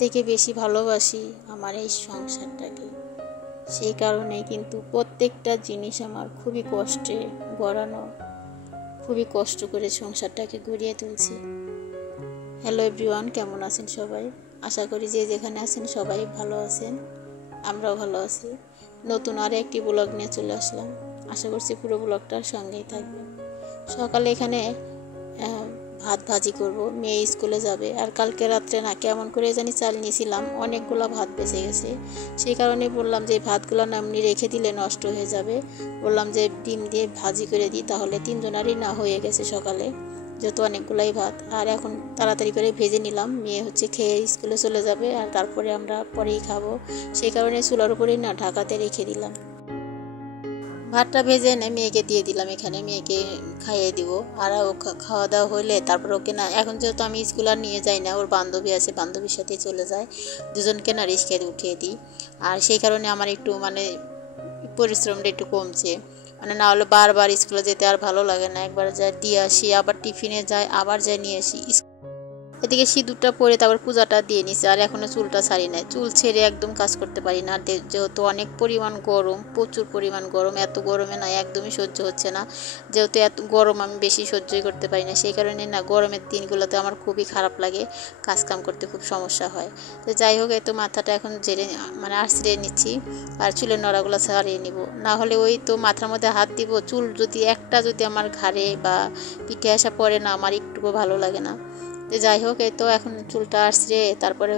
সবথেকে বেশি ভালোবাসি আমার এই সংসারটাকে। সেই কারণে কিন্তু প্রত্যেকটা জিনিস আমার খুবই কষ্টে গড়ানো, খুবই কষ্ট করে সংসারটাকে গড়িয়ে তুলছি। হ্যালো এভরিওয়ান, কেমন আছেন সবাই? আশা করি যে যেখানে আছেন সবাই ভালো আছেন, আমরাও ভালো আছি। নতুন আরও একটি ব্লগ নিয়ে চলে আসলাম। আশা করছি পুরো ব্লগটার সঙ্গেই থাকবেন। সকালে এখানে ভাত ভাজি করব, মেয়ে স্কুলে যাবে। আর কালকে রাত্রে না কেমন করে জানি চাল নিয়েছিলাম, অনেকগুলো ভাত বেঁচে গেছে। সেই কারণে বললাম যে ভাতগুলো না এমনি রেখে দিলে নষ্ট হয়ে যাবে, বললাম যে ডিম দিয়ে ভাজি করে দিই, তাহলে তিনজনারই না হয়ে গেছে সকালে, যেহেতু অনেকগুলাই ভাত। আর এখন তাড়াতাড়ি করে ভেজে নিলাম, মেয়ে খেয়ে স্কুলে চলে যাবে, আর তারপরে আমরা পরেই খাবো। সেই কারণে চুলার উপরেই না ঢাকাতে রেখে দিলাম। ভাতটা ভেজে এনে মেয়েকে দিয়ে দিলাম, এখানে মেয়েকে খাইয়ে দিব। আর ও খাওয়া দাওয়া হলে তারপর ওকে না, এখন যেহেতু আমি স্কুল আর নিয়ে যাই না, ওর বান্ধবী আছে, বান্ধবীর সাথে চলে যায়, দুজনকে না রিস্কায় উঠিয়ে দিই। আর সেই কারণে আমার একটু পরিশ্রমটা একটু কমছে। না হলে বারবার স্কুলে যেতে আর ভালো লাগে না, একবার যায় দিয়ে আসি, আবার টিফিনে যায়, আবার যায় নিয়ে আসি। এদিকে সিঁদুরটা পরে তারপর পূজাটা দিয়ে নিছে, আর এখনও চুলটা ছাড়ি নাই। চুল ছেড়ে একদম কাজ করতে পারি না, যেহেতু অনেক পরিমাণ গরম, প্রচুর পরিমাণ গরম। এত গরমে না একদমই সহ্য হচ্ছে না, যেহেতু এত গরম আমি বেশি সহ্যই করতে পারি না। সেই কারণে না গরমের দিনগুলোতে আমার খুবই খারাপ লাগে, কাজকাম করতে খুব সমস্যা হয়। তো যাই হোক, এই তো মাথাটা এখন আঁচড়ে নিচ্ছি, আর চুলের নড়াগুলো ছাড়িয়ে নিব। না হলে ওই তো মাথার মধ্যে হাত দিব, চুল যদি আমার ঘাড়ে বা পিঠে আসা পড়ে না, আমার একটুকু ভালো লাগে না। তো যাই হোক, এই তো এখন চুলটা আসছে, তারপরে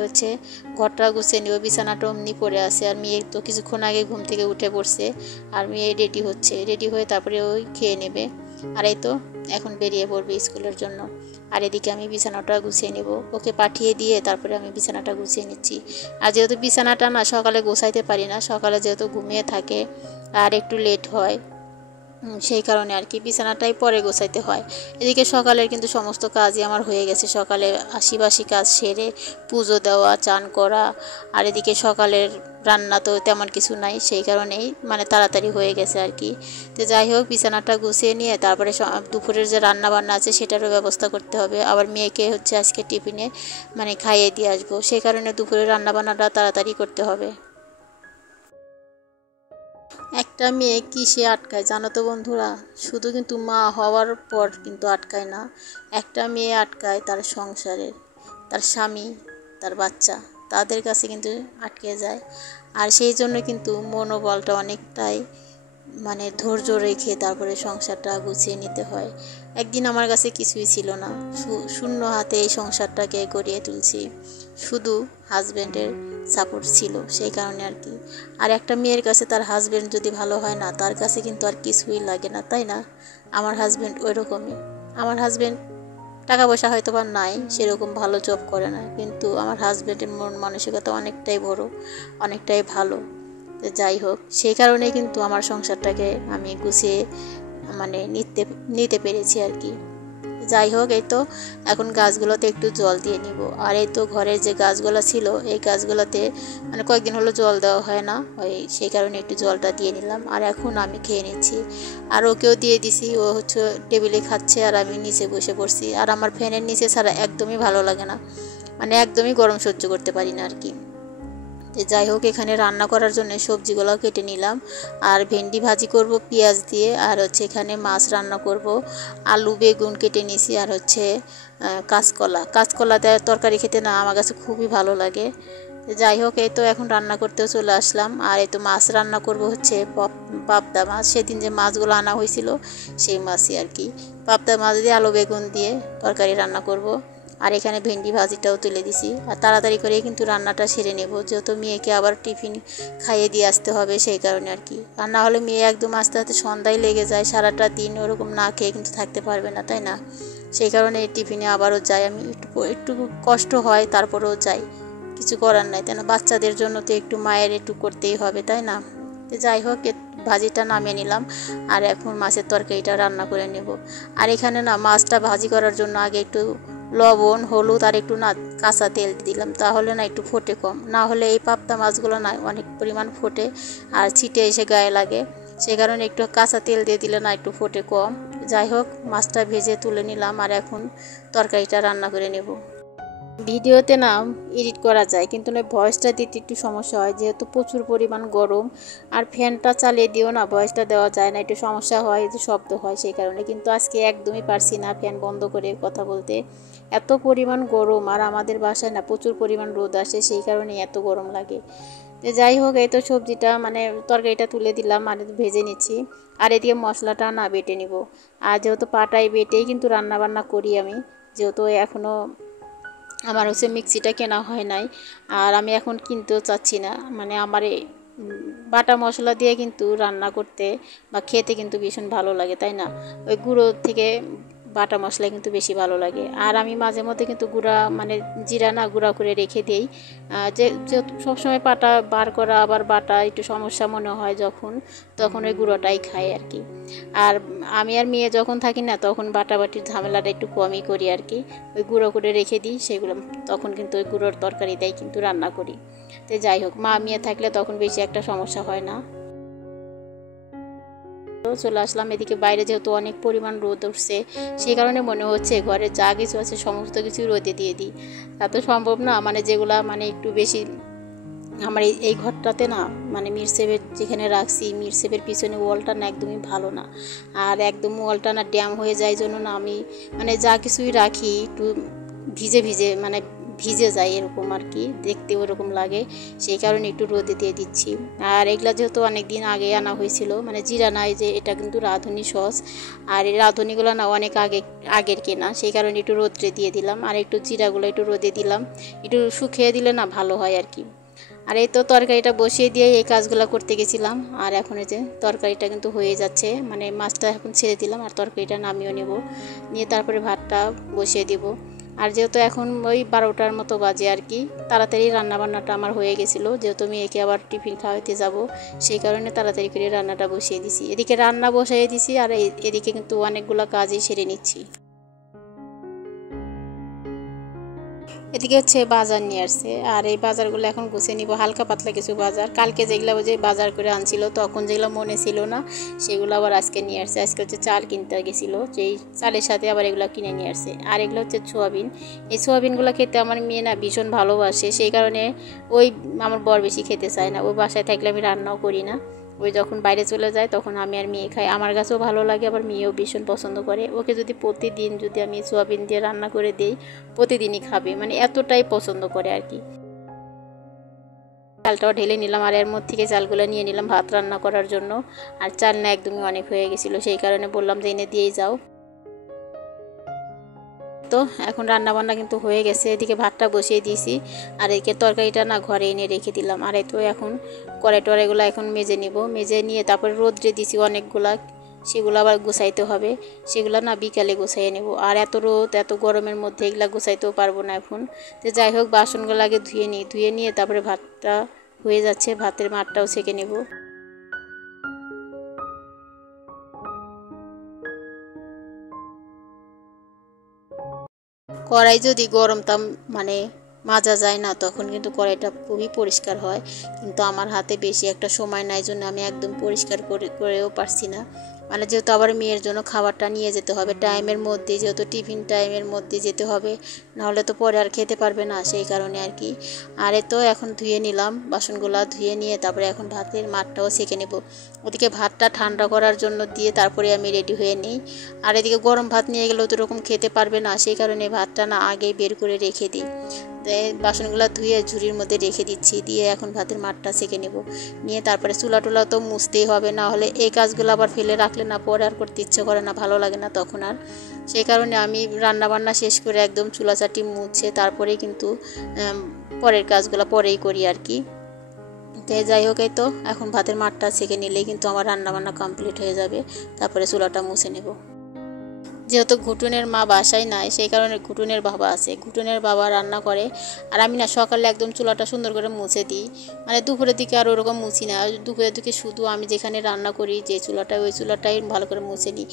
ঘরটা গুছিয়ে নিব। বিছানাটা অমনি পড়ে আছে, আর মেয়ে তো কিছুক্ষণ আগে ঘুম থেকে উঠে পড়ছে, আর মেয়ে রেডি হয়ে তারপরে ওই খেয়ে নেবে। আর এই তো এখন বেরিয়ে পড়বে স্কুলের জন্য। আর এদিকে আমি বিছানাটা গুছিয়ে নেব, ওকে পাঠিয়ে দিয়ে তারপরে আমি বিছানাটা গুছিয়ে নিচ্ছি। আর যেহেতু বিছানাটা না সকালে গোছাইতে পারি না, সকালে যেহেতু ঘুমিয়ে থাকে আর একটু লেট হয়, সেই কারণে আর কি বিছানাটাই পরে গোছাইতে হয়। এদিকে সকালের কিন্তু সমস্ত কাজই আমার হয়ে গেছে, সকালে আশিবাসি কাজ সেরে পুজো দেওয়া, চান করা। আর এদিকে সকালের রান্না তো তেমন কিছু নাই, সেই কারণেই তাড়াতাড়ি হয়ে গেছে আর কি। তো যাই হোক, বিছানাটা গুছিয়ে নিয়ে তারপরে দুপুরের যে রান্না বান্না আছে সেটারও ব্যবস্থা করতে হবে। আবার মেয়েকে আজকে টিফিনে খাইয়ে দিয়ে আসবো, সেই কারণে দুপুরের রান্না বান্নাটা তাড়াতাড়ি করতে হবে। একটা মেয়ে কিসে আটকায় জানো তো বন্ধুরা? শুধু কিন্তু মা হওয়ার পর কিন্তু আটকায় না, একটা মেয়ে আটকায় তার সংসারের, তার স্বামী, তার বাচ্চা, তাদের কাছে কিন্তু আটকে যায়। আর সেই জন্য কিন্তু মনোবলটা অনেকটাই ধৈর্য রেখে তারপরে সংসারটা গুছিয়ে নিতে হয়। একদিন আমার কাছে কিছুই ছিল না, শূন্য হাতে এই সংসারটাকে গড়িয়ে তুলছি, শুধু হাজব্যান্ডের সাপোর্ট ছিল, সেই কারণে আর কি। আর একটা মেয়ের কাছে তার হাজব্যান্ড যদি ভালো হয় না, তার কাছে কিন্তু আর কিছুই লাগে না, তাই না? আমার হাজব্যান্ড ওই রকমই। আমার হাজব্যান্ড টাকা পয়সা হয়তো বা নাই, সেরকম ভালো জব করে না, কিন্তু আমার হাজব্যান্ডের মন মানসিকতা অনেকটাই বড়, অনেকটাই ভালো। যাই হোক, সেই কারণে কিন্তু আমার সংসারটাকে আমি গুছিয়ে নিতে পেরেছি আর কি। যাই হোক, এই তো এখন গাছগুলোতে একটু জল দিয়ে নিব। আর এই তো ঘরের যে গাছগুলো ছিল, এই গাছগুলোতে কয়েকদিন হলো জল দেওয়া হয় না, সেই কারণে একটু জলটা দিয়ে নিলাম। আর এখন আমি খেয়ে নিচ্ছি, আর ওকেও দিয়ে দিছি। ও টেবিলে খাচ্ছে, আর আমি নিচে বসে পড়ছি। আর আমার ফ্যানের নিচে ছাড়া একদমই ভালো লাগে না, একদমই গরম সহ্য করতে পারি না আর কি। যাই হোক, এখানে রান্না করার জন্য সবজিগুলো কেটে নিলাম। আর ভেন্ডি ভাজি করব পেঁয়াজ দিয়ে, আর এখানে মাছ রান্না করব, আলু বেগুন কেটে নিছি। আর কাঁচকলা দেওয়া তরকারি খেতে না আমার কাছে খুবই ভালো লাগে। যাই হোক, এই তো এখন রান্না করতেও চলে আসলাম। আর এই তো মাছ রান্না করব পাবদা মাছ, সেদিন যে মাছগুলো আনা হয়েছিল সেই মাছই আর কি। পাবদা মাছ দিয়ে আলু বেগুন দিয়ে তরকারি রান্না করব। আর এখানে ভেন্ডি ভাজিটাও তুলে দিছি। আর তাড়াতাড়ি করে কিন্তু রান্নাটা সেরে নেব, যেহেতু মেয়েকে আবার টিফিন খাইয়ে দিয়ে আসতে হবে, সেই কারণে আর কি। আর না হলে মেয়ে একদম আস্তে আস্তে সন্ধ্যায় লেগে যায়, সারাটা দিন ওরকম না খেয়ে কিন্তু থাকতে পারবে না, তাই না? সেই কারণে টিফিনে আবারও যাই আমি, একটু কষ্ট হয়, তারপরেও যাই, কিছু করার নাই, তাই না? বাচ্চাদের জন্য তো একটু মায়ের একটু করতেই হবে, তাই না? তো যাই হোক, ভাজিটা নামিয়ে নিলাম, আর এখন মাছের তরকারিটা রান্না করে নেব। আর এখানে না মাছটা ভাজি করার জন্য আগে একটু লবণ হলুদ আর একটু কাঁচা তেল দিলাম, তাহলে না একটু ফোটে কম, না হলে এই পাবদা মাছগুলো না অনেক পরিমাণ ফোটে আর ছিটে এসে গায়ে লাগে, সেই কারণে একটু কাঁচা তেল দিয়ে দিলে না একটু ফোটে কম। যাই হোক, মাছটা ভেজে তুলে নিলাম, আর এখন তরকারিটা রান্না করে নেব। ভিডিওতে না এডিট করা যায়, কিন্তু না ভয়েসটা দিতে একটু সমস্যা হয়, যেহেতু প্রচুর পরিমাণ গরম আর ফ্যানটা চালিয়ে দিও না ভয়েসটা দেওয়া যায় না, একটু সমস্যা হয়, যে শব্দ হয় সেই কারণে। কিন্তু আজকে একদমই পারছি না ফ্যান বন্ধ করে কথা বলতে, এত পরিমাণ গরম। আর আমাদের বাসায় না প্রচুর পরিমাণ রোদ আসে, সেই কারণে এত গরম লাগে। তো যাই হোক, এই তো সবজিটা মানে তরকারিটা তুলে দিলাম আর ভেজে নিচ্ছি। আর এদিকে মশলাটা না বেটে নিব। আর যেহেতু পাটায় বেটেই কিন্তু রান্না বান্না করি আমি, যেহেতু এখনও আমার হচ্ছে মিক্সিটা কেনা হয় নাই। আর আমি এখন কিনতেও চাচ্ছি না, মানে আমার এই বাটা মশলা দিয়ে কিন্তু রান্না করতে বা খেতে কিন্তু ভীষণ ভালো লাগে, তাই না? ওই গুঁড়ো থেকে বাটা মশলা কিন্তু বেশি ভালো লাগে। আর আমি মাঝে মধ্যে কিন্তু গুঁড়া মানে জিরা না গুঁড়া করে রেখে দিই। যে সবসময় পাটা বার করা আবার বাটা একটু সমস্যা মনে হয় যখন, তখন ওই গুঁড়োটাই খাই আর কি। আর আমি আর মেয়ে যখন থাকি না, তখন বাটাবাটির ঝামেলাটা একটু কমই করি আর কি। ওই গুঁড়ো করে রেখে দিই সেগুলো, তখন কিন্তু ওই গুঁড়োর তরকারিটাই কিন্তু রান্না করি। তো যাই হোক, মা মেয়ে থাকলে তখন বেশি একটা সমস্যা হয় না। তো চলে আসলাম এদিকে বাইরে, যেহেতু অনেক পরিমাণ রোদ উঠছে, সেই কারণে মনে হচ্ছে ঘরে যা কিছু আছে সমস্ত কিছু রোদে দিয়ে দিই। তা তো সম্ভব না, মানে যেগুলা মানে একটু বেশি আমার এই ঘরটাতে না, মানে মিরসেপের যেখানে রাখছি, মিরসেপের পিছনে ওয়ালটা না একদমই ভালো না। আর একদম ওয়ালটা না ড্যাম হয়ে যায় জন্য না আমি মানে যা কিছুই রাখি একটু ভিজে ভিজে মানে ভিজে যায় এরকম আর কি, দেখতে ওরকম লাগে। সেই কারণে একটু রোদে দিয়ে দিচ্ছি। আর এগুলা যেহেতু অনেক দিন আগে আনা হয়েছিল, মানে জিরা নাই যে, এটা কিন্তু রাঁধুনি সস। আর এই রাঁধুনিগুলো না অনেক আগের কেনা, সেই কারণে একটু রোদে দিয়ে দিলাম। আর একটু জিরাগুলো একটু রোদে দিলাম, একটু শুকিয়ে দিলে না ভালো হয় আর কি। আর এই তো তরকারিটা বসিয়ে দিয়ে এই কাজগুলো করতে গেছিলাম। আর এখন এই যে তরকারিটা কিন্তু হয়ে যাচ্ছে, মানে মাছটা এখন ছেড়ে দিলাম আর তরকারিটা নামিয়ে নেব, নিয়ে তারপরে ভাতটা বসিয়ে দেব। আর যেহেতু এখন ওই 12টার মতো বাজে আর কি, তাড়াতাড়ি রান্নাবান্নাটা আমার হয়ে গেছিলো, যেহেতু মেয়েকে আবার টিফিন খাওয়াতে যাব, সেই কারণে তাড়াতাড়ি করে রান্নাটা বসিয়ে দিছি। এদিকে রান্না বসিয়ে দিছি আর এদিকে কিন্তু অনেকগুলো কাজই সেরে নিচ্ছি। এদিকে হচ্ছে বাজার নিয়ে আসছে, আর এই বাজারগুলো এখন গুছিয়ে নিব, হালকা পাতলা কিছু বাজার। কালকে যেগুলো যে বাজার করে আনছিল তখন যেগুলো মনে ছিল না, সেগুলো আবার আজকে নিয়ে আসছে। আজকে হচ্ছে চাল কিনতে গেছিলো, যেই চালের সাথে আবার এগুলো কিনে নিয়ে আসছে। আর এগুলো হচ্ছে সোয়াবিন। এই সোয়াবিনগুলো খেতে আমার মেয়ে না ভীষণ ভালোবাসে, সেই কারণে ওই আমার বর বেশি খেতে চায় না। ওই বাসায় থাকলে আমি রান্নাও করি না, ওই যখন বাইরে চলে যায় তখন আমি আর মেয়ে খাই। আমার কাছেও ভালো লাগে, আবার মেয়েও ভীষণ পছন্দ করে। ওকে যদি প্রতিদিন যদি আমি সোয়াবিন দিয়ে রান্না করে দিই, প্রতিদিনই খাবে, মানে এতটাই পছন্দ করে আর কি। চালটাও ঢেলে নিলাম আর এর মধ্যে থেকে চালগুলো নিয়ে নিলাম ভাত রান্না করার জন্য। আর চাল না একদমই অনেক হয়ে গেছিলো, সেই কারণে বললাম যে এনে দিয়েই যাও। তো এখন রান্না বান্না কিন্তু হয়ে গেছে, এদিকে ভাতটা বসিয়ে দিয়েছি আর এদিকে তরকারিটা না ঘরে এনে রেখে দিলাম। আর এই তো এখন কড়াই টড়াইগুলো এখন মেজে নিব, মেজে নিয়ে তারপরে রোদ্রে দিছি অনেকগুলা, সেগুলো আবার গুছাইতে হবে, সেগুলো না বিকালে গুছাইয়ে নেব। আর এত রোদ এত গরমের মধ্যে এগুলা গুছাইতেও পারবো না এখন। তো যাই হোক, বাসনগুলো আগে ধুয়ে নিই, ধুয়ে নিয়ে তারপরে ভাতটা হয়ে যাচ্ছে, ভাতের মাঠটাও ছেঁকে নেব। কড়াই যদি গরমটা মানে মাজা যায় না, তখন কিন্তু কড়াইটা খুবই পরিষ্কার হয়। কিন্তু আমার হাতে বেশি একটা সময় নাই জন্য আমি একদম পরিষ্কার করেও পারছি না। মানে যেহেতু আবার মেয়ের জন্য খাবারটা নিয়ে যেতে হবে টাইমের মধ্যে, যেহেতু টিফিন টাইমের মধ্যে যেতে হবে, নাহলে তো পরে আর খেতে পারবে না, সেই কারণে আর কি। আর এ তো এখন ধুয়ে নিলাম বাসনগুলা, ধুয়ে নিয়ে তারপরে এখন ভাতের মাঠটাও ছেঁকে নেব। ওদিকে ভাতটা ঠান্ডা করার জন্য দিয়ে তারপরে আমি রেডি হয়ে নিই। আর এদিকে গরম ভাত নিয়ে গেলেও তো এরকম খেতে পারবে না, সেই কারণে ভাতটা না আগেই বের করে রেখে দিই। বাসনগুলো ধুয়ে ঝুড়ির মধ্যে রেখে দিচ্ছি, দিয়ে এখন ভাতের মাঠটা ছেঁকে নেব। নিয়ে তারপরে চুলা টুলা তো মুছতেই হবে, না হলে এই কাজগুলো আবার ফেলে রাখলে না পরে আর করতে ইচ্ছে করে না, ভালো লাগে না তখন আর। সেই কারণে আমি রান্না বান্না শেষ করে একদম চুলা চাটি মুছে তারপরেই কিন্তু পরের কাজগুলো পরেই করি আর কি। তো যাই হোক, এই তো এখন ভাতের মাঠটা ছেঁকে নিলেই কিন্তু আমার রান্না বান্না কমপ্লিট হয়ে যাবে, তারপরে চুলাটা মুছে নেব। যেহেতু ঘুটুনের মা বাসায় নাই, সেই কারণে ঘুটুনের বাবা আছে, ঘুটুনের বাবা রান্না করে। আর আমি না সকালে একদম চুলাটা সুন্দর করে মুছে দিই, মানে দুপুরের দিকে আর ওরকম মুছি না। দুপুরের দিকে শুধু আমি যেখানে রান্না করি যে চুলাটা, ওই চুলাটাই ভালো করে মুছে নিই।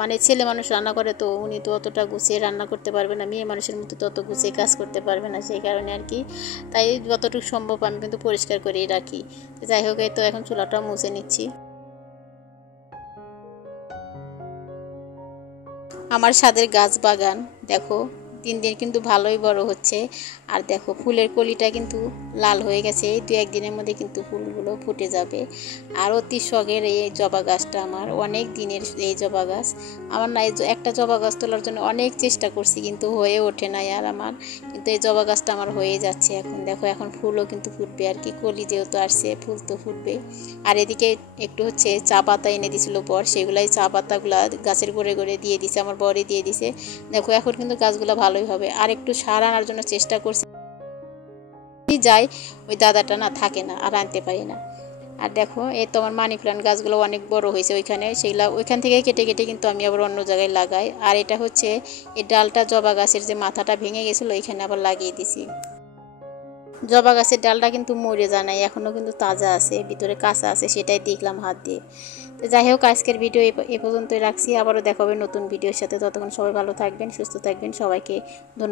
মানে ছেলে মানুষ রান্না করে তো উনি তো অতটা গুছিয়ে রান্না করতে পারবে না, মেয়ে মানুষের মতো তত গুছিয়ে কাজ করতে পারবে না, সেই কারণে আর কি। তাই যতটুকু সম্ভব আমি কিন্তু পরিষ্কার করেই রাখি। যাই হোক, এই তো এখন চুলাটা মুছে নিচ্ছি। আমার ছাদের গাছ বাগান দেখো, দিন দিন কিন্তু ভালোই বড় হচ্ছে। আর দেখো ফুলের কলিটা কিন্তু লাল হয়ে গেছে, এই 2-1 দিনের মধ্যে কিন্তু ফুলগুলো ফুটে যাবে। আর অতি শখের এই জবা গাছটা আমার, অনেক দিনের এই জবা গাছ আমার। না, এই একটা জবা গাছ তোলার জন্য অনেক চেষ্টা করছি কিন্তু হয়ে ওঠে না আর আমার। কিন্তু এই জবা গাছটা আমার হয়ে যাচ্ছে এখন। দেখো এখন ফুলও কিন্তু ফুটবে আর কি, কলি যেহেতু আসছে ফুল তো ফুটবে। আর এদিকে একটু হচ্ছে চা পাতা এনে দিছিল বর, সেগুলাই চা পাতাগুলা গাছের গোড়ে গোড়ে দিয়ে দিছে, আমার বরই দিয়ে দিছে। দেখো এখন কিন্তু গাছগুলো ভালোই হবে। আর একটু সার আনার জন্য চেষ্টা করছি, যাই ওই দাদাটা না থাকে না আর আনতে পারি না। আর দেখো এই তো আমার মানি প্লান্ট গাছগুলো অনেক বড় হয়েছে ওইখানে, সেইগুলা ওইখান থেকে কেটে কেটে কিন্তু আমি আবার অন্য জায়গায় লাগাই। আর এটা হচ্ছে এই ডালটা জবা গাছের যে মাথাটা ভেঙে গেছিলো ওইখানে আবার লাগিয়ে দিছি। জবা গাছের ডালটা কিন্তু মরে যায় নাই, এখনও কিন্তু তাজা আছে, ভিতরে কাঁচা আছে, সেটাই দেখলাম হাত দিয়ে। তো যাই হোক, আজকের ভিডিও এ পর্যন্তই রাখছি। আবারও দেখা হবে নতুন ভিডিওর সাথে। ততক্ষণ সবাই ভালো থাকবেন, সুস্থ থাকবেন। সবাইকে ধন্যবাদ।